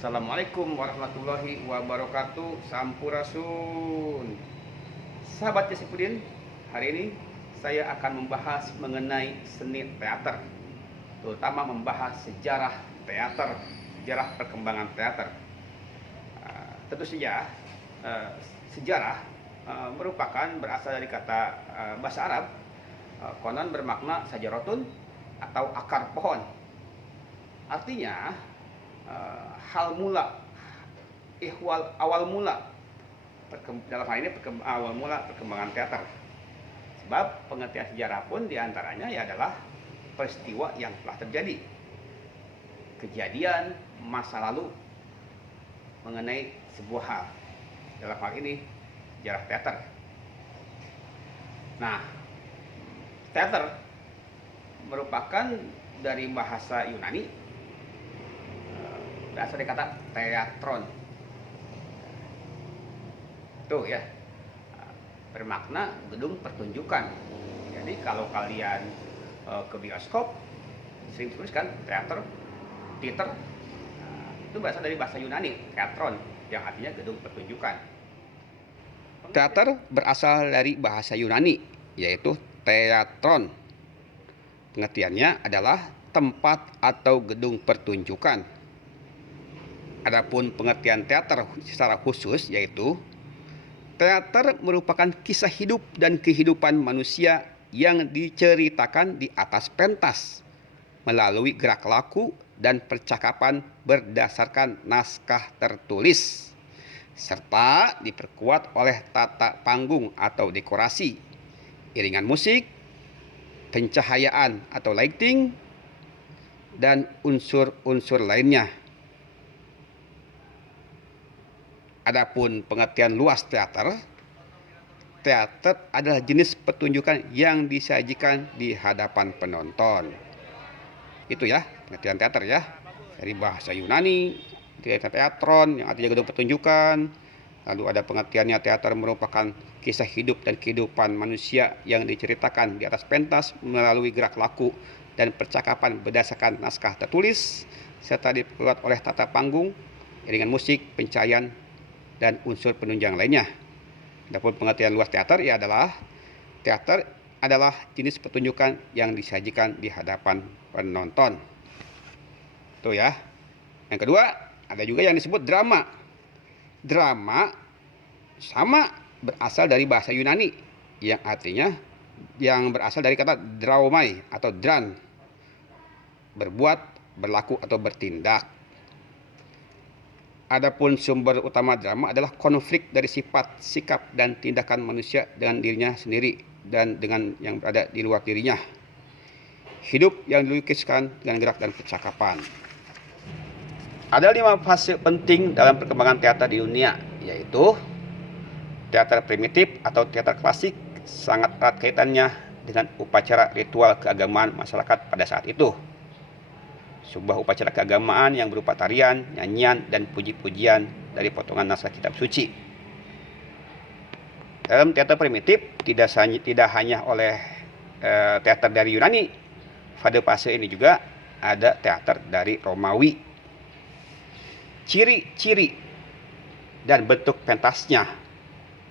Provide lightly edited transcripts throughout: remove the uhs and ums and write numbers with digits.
Assalamualaikum warahmatullahi wabarakatuh. Sampurasun. Sahabat Jasipudin, hari ini saya akan membahas mengenai seni teater, terutama membahas sejarah teater, sejarah perkembangan teater. Tentu saja sejarah merupakan berasal dari kata bahasa Arab, konon bermakna sajarotun atau akar pohon. Artinya hal mula, awal mula, dalam hal ini awal mula perkembangan teater. Sebab pengertian sejarah pun diantaranya ya adalah peristiwa yang telah terjadi, kejadian masa lalu mengenai sebuah hal. Dalam hal ini sejarah teater. Nah, teater merupakan dari bahasa Yunani, berasal dari kata teatron. Tuh ya, bermakna gedung pertunjukan. Jadi kalau kalian ke bioskop sering tuliskan teater, itu berasal dari bahasa Yunani, teatron, yang artinya gedung pertunjukan. Teater berasal dari bahasa Yunani, yaitu teatron. Pengertiannya adalah tempat atau gedung pertunjukan. Adapun pengertian teater secara khusus yaitu teater merupakan kisah hidup dan kehidupan manusia yang diceritakan di atas pentas melalui gerak laku dan percakapan berdasarkan naskah tertulis, serta diperkuat oleh tata panggung atau dekorasi, iringan musik, pencahayaan atau lighting, dan unsur-unsur lainnya. Adapun pengertian luas teater adalah jenis pertunjukan yang disajikan di hadapan penonton. Itu ya, pengertian teater ya. Dari bahasa Yunani, teatron yang artinya gedung pertunjukan. Lalu ada pengertiannya teater merupakan kisah hidup dan kehidupan manusia yang diceritakan di atas pentas melalui gerak laku dan percakapan berdasarkan naskah tertulis, serta diperkuat oleh tata panggung, iringan musik, pencahayaan, dan unsur penunjang lainnya. Adapun pengertian luas teater teater adalah jenis pertunjukan yang disajikan di hadapan penonton. Tuh ya. Yang kedua, ada juga yang disebut drama. Drama sama berasal dari bahasa Yunani yang artinya yang berasal dari kata draumai atau dran, berbuat, berlaku atau bertindak. Adapun sumber utama drama adalah konflik dari sifat, sikap, dan tindakan manusia dengan dirinya sendiri dan dengan yang berada di luar dirinya. Hidup yang dilukiskan dengan gerak dan percakapan. Ada 5 fase penting dalam perkembangan teater di dunia, yaitu teater primitif atau teater klasik sangat erat kaitannya dengan upacara ritual keagamaan masyarakat pada saat itu. Sebuah upacara keagamaan yang berupa tarian, nyanyian, dan puji-pujian dari potongan naskah kitab suci. Dalam teater primitif tidak hanya oleh teater dari Yunani, pada fase ini juga ada teater dari Romawi. Ciri-ciri dan bentuk pentasnya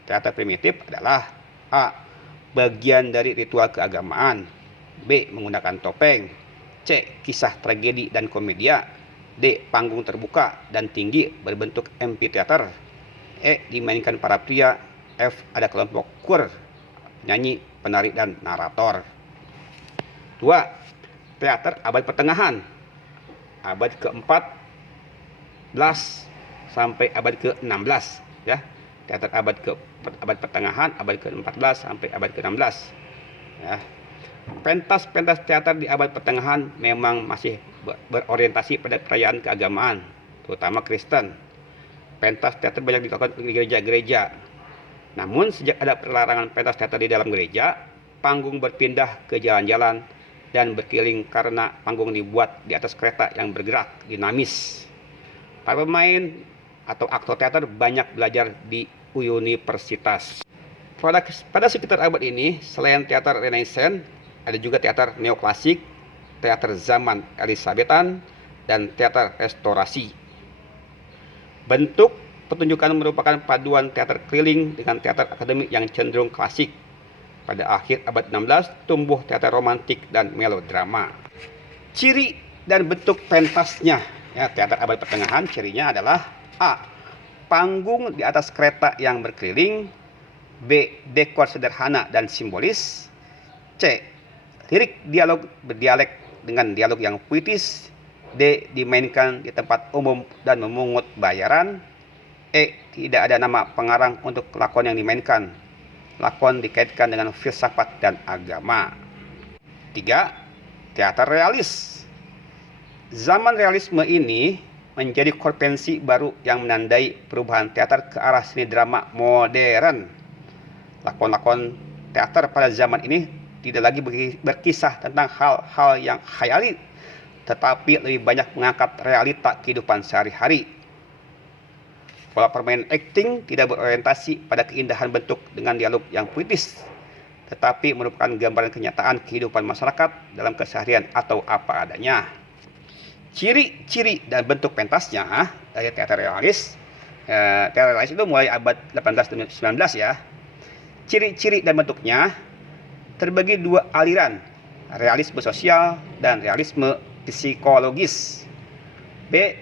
teater primitif adalah A. Bagian dari ritual keagamaan, B. Menggunakan topeng, C. Kisah tragedi dan komedia, D. Panggung terbuka dan tinggi berbentuk amphitheater, E. Dimainkan para pria, F. Ada kelompok kur, penyanyi, penari, dan narator. 2. Teater abad pertengahan, abad ke-14 sampai abad ke-16 ya. Teater abad pertengahan, abad ke-14 sampai abad ke-16 ya. Pentas-pentas teater di abad pertengahan memang masih berorientasi pada perayaan keagamaan, terutama Kristen. Pentas teater banyak dilakukan di gereja-gereja. Namun sejak ada pelarangan pentas teater di dalam gereja, panggung berpindah ke jalan-jalan dan berkeliling karena panggung dibuat di atas kereta yang bergerak dinamis. Para pemain atau aktor teater banyak belajar di universitas. Pada sekitar abad ini, selain teater Renaissance, ada juga teater neoklasik, teater zaman Elisabetan, dan teater restorasi. Bentuk pertunjukan merupakan paduan teater keliling dengan teater akademik yang cenderung klasik. Pada akhir abad 16 tumbuh teater romantik dan melodrama. Ciri dan bentuk pentasnya, ya, teater abad pertengahan cirinya adalah A. Panggung di atas kereta yang berkeliling. B. Dekor sederhana dan simbolis. C. Lirik dialog berdialek dengan dialog yang puitis. D. Dimainkan di tempat umum dan memungut bayaran. E. Tidak ada nama pengarang untuk lakon yang dimainkan. Lakon dikaitkan dengan filsafat dan agama. 3. Teater realis. Zaman realisme ini menjadi konvensi baru yang menandai perubahan teater ke arah seni drama modern. Lakon-lakon teater pada zaman ini tidak lagi berkisah tentang hal-hal yang khayali, tetapi lebih banyak mengangkat realita kehidupan sehari-hari. Pola permainan akting tidak berorientasi pada keindahan bentuk dengan dialog yang puitis, tetapi merupakan gambaran kenyataan kehidupan masyarakat dalam keseharian atau apa adanya. Ciri-ciri dan bentuk pentasnya dari teater realis. Teater realis itu mulai abad 18 dan 19 ya. Ciri-ciri dan bentuknya terbagi dua aliran, realisme sosial dan realisme psikologis. B.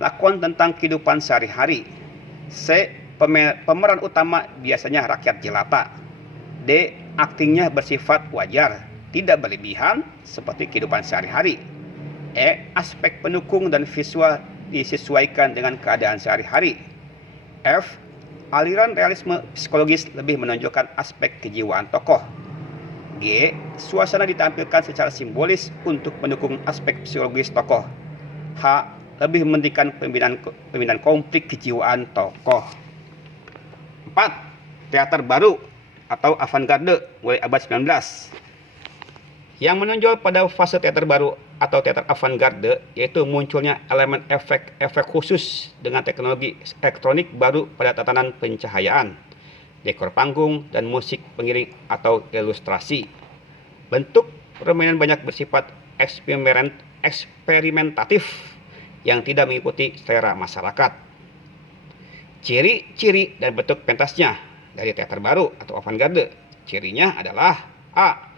Lakon tentang kehidupan sehari-hari. C. Pemeran utama biasanya rakyat jelata. D. Aktingnya bersifat wajar, tidak berlebihan seperti kehidupan sehari-hari. E. Aspek pendukung dan visual disesuaikan dengan keadaan sehari-hari. F. Aliran realisme psikologis lebih menonjolkan aspek kejiwaan tokoh. G. Suasana ditampilkan secara simbolis untuk mendukung aspek psikologis tokoh. H. Lebih mementingkan pembinaan konflik kejiwaan tokoh. 4. Teater baru atau avant-garde mulai abad 19. Yang menonjol pada fase teater baru atau teater avant-garde yaitu munculnya elemen efek khusus dengan teknologi elektronik baru pada tatanan pencahayaan, dekor panggung, dan musik pengiring atau ilustrasi. Bentuk permainan banyak bersifat eksperimentatif yang tidak mengikuti selera masyarakat. Ciri-ciri dan bentuk pentasnya dari teater baru atau avant-garde. Cirinya adalah A.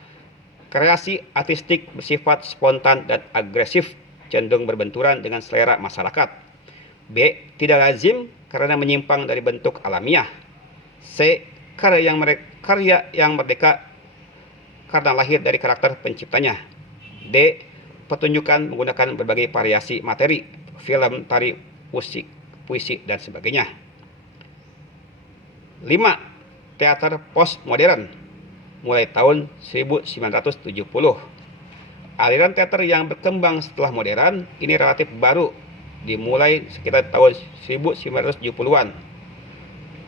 Kreasi artistik bersifat spontan dan agresif, cenderung berbenturan dengan selera masyarakat. B. Tidak lazim karena menyimpang dari bentuk alamiah. C. Karya yang merdeka karena lahir dari karakter penciptanya. D. Pertunjukan menggunakan berbagai variasi materi, film, tari, musik, puisi, dan sebagainya. 5. Teater postmodern mulai tahun 1970. Aliran teater yang berkembang setelah modern ini relatif baru, dimulai sekitar tahun 1970-an.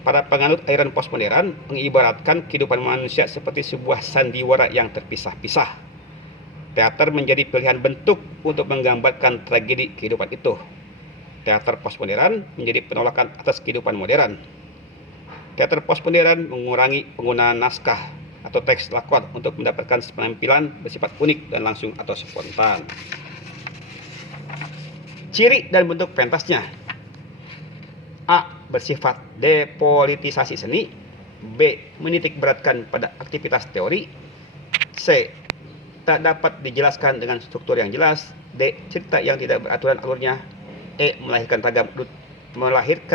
Para penganut aliran postmodern mengibaratkan kehidupan manusia seperti sebuah sandiwara yang terpisah-pisah. Teater menjadi pilihan bentuk untuk menggambarkan tragedi kehidupan itu. Teater postmodern menjadi penolakan atas kehidupan modern. Teater postmodern mengurangi penggunaan naskah atau teks lakon untuk mendapatkan penampilan bersifat unik dan langsung atau spontan. Ciri dan bentuk pentasnya. A. Bersifat depolitisasi seni. B. Menitik beratkan pada aktivitas teori. C. Tak dapat dijelaskan dengan struktur yang jelas. D. Cerita yang tidak beraturan alurnya. E. Melahirkan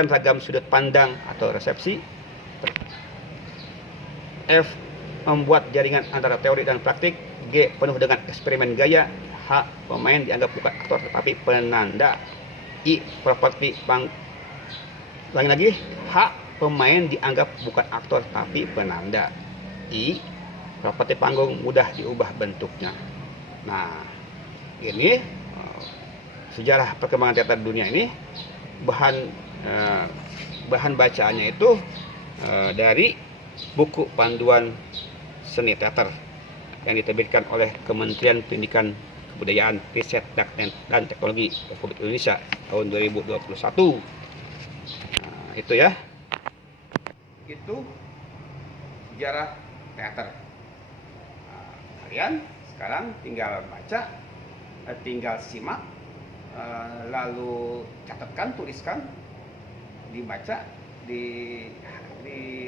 ragam sudut pandang atau resepsi. F. Membuat jaringan antara teori dan praktik. G. Penuh dengan eksperimen gaya. H. Pemain dianggap bukan aktor tetapi penanda. I. Lagi. H. Pemain dianggap bukan aktor tapi penanda. I. Properti panggung mudah diubah bentuknya. Nah, ini sejarah perkembangan teater dunia ini bahan bacaannya itu dari buku panduan seni teater yang diterbitkan oleh Kementerian Pendidikan, Kebudayaan, Riset dan Teknologi Republik Indonesia tahun 2021. Nah, itu ya. Itu sejarah teater. Kalian sekarang tinggal baca, tinggal simak, lalu catatkan, tuliskan dibaca, dihayati,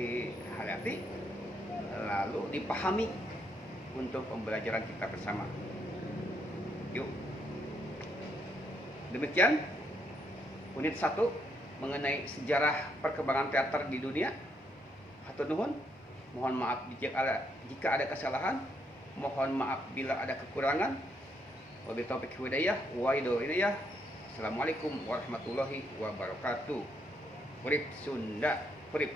lalu dipahami untuk pembelajaran kita bersama. Yuk. Demikian unit 1 mengenai sejarah perkembangan teater di dunia. Hatur nuhun. Mohon maaf jika ada kesalahan. Mohon maaf bila ada kekurangan. Wabillahi taufiq hidayah wa hidayah. Assalamualaikum warahmatullahi wabarakatuh. Urip Sunda, urip.